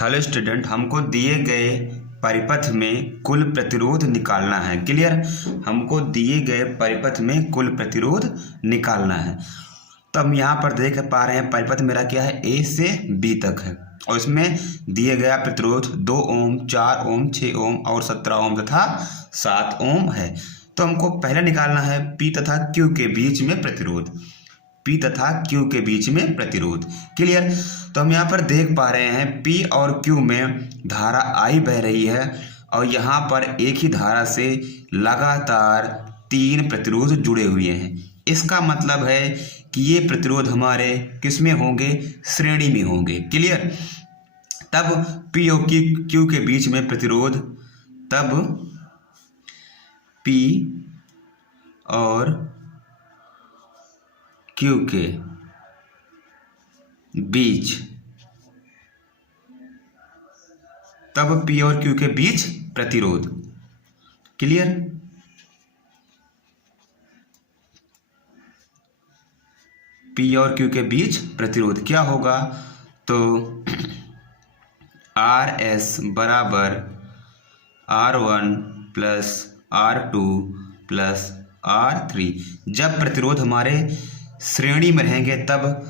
Hello student, हमको दिए गए परिपथ में कुल प्रतिरोध निकालना है। क्लियर। हमको दिए गए परिपथ में कुल प्रतिरोध निकालना है। तो हम यहाँ पर देख पा रहे हैं परिपथ मेरा क्या है, ए से बी तक है और इसमें दिए गया प्रतिरोध 2 ओम, 4 ओम, 6 ओम और 17 ओम तथा 7 ओम है। तो हमको पहले निकालना है पी तथा क्यू के बीच में प्रतिरोध, P तथा Q के बीच में प्रतिरोध। क्लियर। तो हम यहाँ पर देख पा रहे हैं P और Q में धारा I बह रही है और यहाँ पर एक ही धारा से लगातार 3 प्रतिरोध जुड़े हुए हैं। इसका मतलब है कि ये प्रतिरोध हमारे किस में होंगे, श्रेणी में होंगे। क्लियर। तब P और Q के बीच में प्रतिरोध, तब P और Q के बीच, तब P और Q के बीच प्रतिरोध। क्लियर। P और Q के बीच प्रतिरोध क्या होगा, तो RS बराबर R1 plus R2 plus R3। जब प्रतिरोध हमारे श्रेणी में रहेंगे तब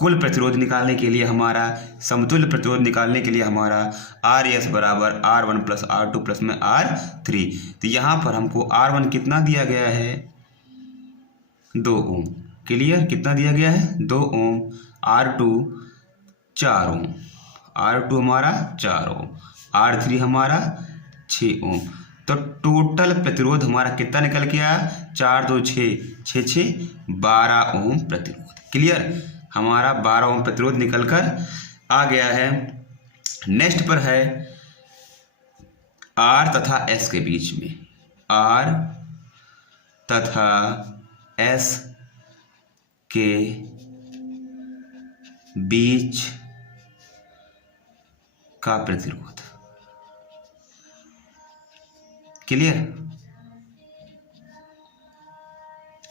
कुल प्रतिरोध निकालने के लिए हमारा, समतुल्य प्रतिरोध निकालने के लिए हमारा RS बराबर R1 प्लस R2 प्लस में R3। तो यहाँ पर हमको R1 कितना दिया गया है, 2 ओम। क्लियर। कितना दिया गया है, 2 ओम। R2 4 ओम, R2 हमारा 4 ओम, R3 हमारा 6 ओम। तो टोटल प्रतिरोध हमारा कितना निकल के आया, 4 2 6 6 6 12 ओम प्रतिरोध। क्लियर। हमारा 12 ओम प्रतिरोध निकलकर आ गया है। नेक्स्ट पर है R तथा S के बीच में, R तथा S के बीच का प्रतिरोध। क्लियर।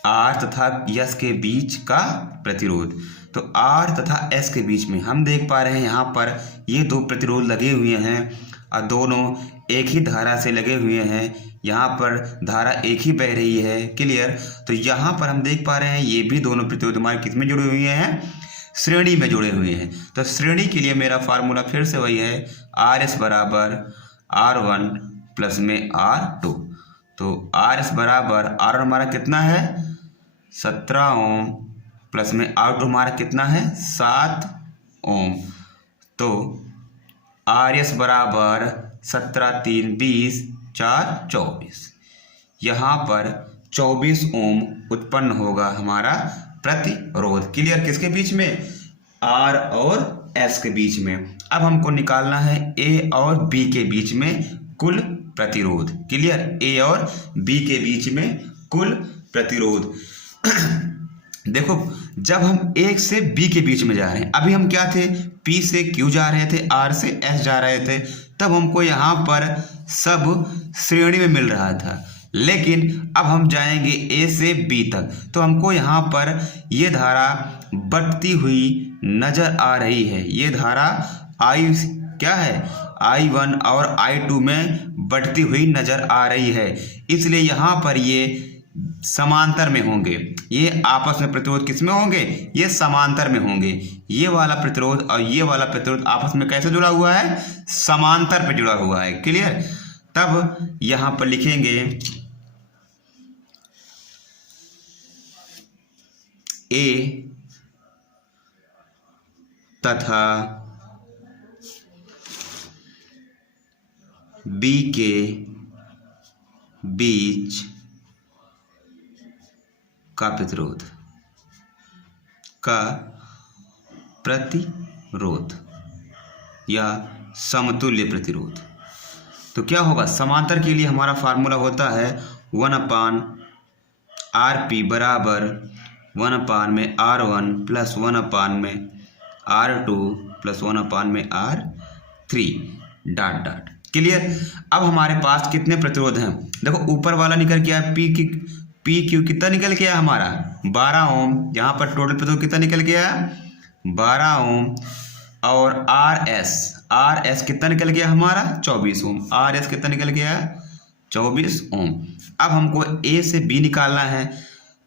R तथा S के बीच का प्रतिरोध। तो R तथा S के बीच में हम देख पा रहे हैं यहाँ पर ये 2 प्रतिरोध लगे हुए हैं और दोनों एक ही धारा से लगे हुए हैं। यहाँ पर धारा एक ही बह रही है। क्लियर। तो यहाँ पर हम देख पा रहे हैं ये भी दोनों प्रतिरोध हमारे किस में जुड़े हुए हैं, श्रेणी में जुड़े हुए हैं। तो श्रेणी के लिए मेरा फार्मूला फिर से वही है, RS बराबर R1 प्लस में R2। तो RS बराबर R1 हमारा कितना है, 17 ओम, प्लस में R2 हमारा कितना है, 7 ओम। तो RS बराबर 17 3 20 4 24। यहाँ पर 24 ओम उत्पन्न होगा हमारा प्रतिरोध। क्लियर। किसके बीच में, R और S के बीच में। अब हमको निकालना है A और B के बीच में कुल प्रतिरोध। क्लियर। A और B के बीच में कुल प्रतिरोध। देखो, जब हम A से B के बीच में जा रहे हैं, अभी हम क्या थे, P से Q जा रहे थे, R से S जा रहे थे, तब हमको यहाँ पर सब श्रेणी में मिल रहा था। लेकिन अब हम जाएंगे A से B तक, तो हमको यहाँ पर ये धारा बढ़ती हुई नजर आ रही है। ये धारा I क्या है, I1 और I2 में बढ़ती हुई नजर आ रही है। इसलिए यहाँ पर ये समांतर में होंगे। ये आपस में प्रतिरोध किस में होंगे, ये समांतर में होंगे। ये वाला प्रतिरोध और ये वाला प्रतिरोध आपस में कैसे जुड़ा हुआ है, समांतर पे जुड़ा हुआ है। क्लियर। तब यहाँ पर लिखेंगे A तथा B के बीच का प्रतिरोध, या समतुल्य प्रतिरोध। तो क्या होगा, समांतर के लिए हमारा फार्मूला होता है 1/RP बराबर 1/में R1 प्लस 1/में R2 प्लस 1/में R3 डॉट डॉट। क्लियर। अब हमारे पास कितने प्रतिरोध हैं, देखो ऊपर वाला निकल के आया पी क्यू कितना निकल के आया हमारा 12 ओम। यहाँ पर टोटल प्रतिरोध कितना निकल के आया 12 ओम। और आर एस कितना निकल गया हमारा 24 ओम। आर एस कितना निकल गया 24 ओम। अब हमको ए से बी निकालना है,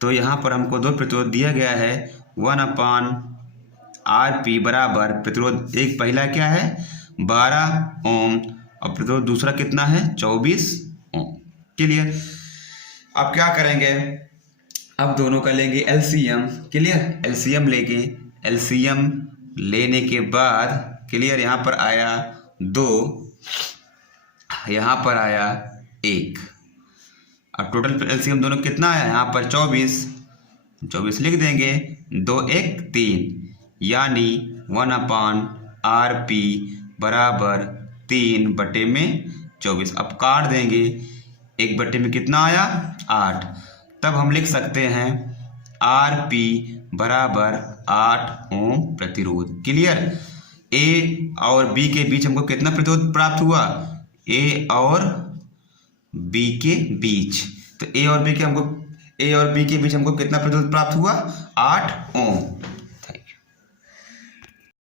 तो यहाँ पर हमको दो प्रतिरोध दिया गया है 1/RP बराबर प्रतिरोध एक पहला क्या है 12 ओम और प्रतिरोध दूसरा कितना है 24 ओम। क्लियर। अब क्या करेंगे, अब दोनों का लेंगे एलसीएम। क्लियर। एलसीएम लेंगे, एलसीएम लेने के बाद क्लियर यहाँ पर आया 2, यहाँ पर आया 1। अब टोटल एलसीएम दोनों कितना आया यहाँ पर 24 लिख देंगे, 2 1 3 यानी 1/RP बराबर 3/24। अब काट देंगे, 1 में कितना आया 8। तब हम लिख सकते हैं RP बराबर 8 ओम प्रतिरोध। क्लियर। ए और बी के बीच हमको कितना प्रतिरोध प्राप्त हुआ, ए और बी के बीच, तो ए और बी के बीच हमको कितना प्रतिरोध प्राप्त हुआ 8 ओम।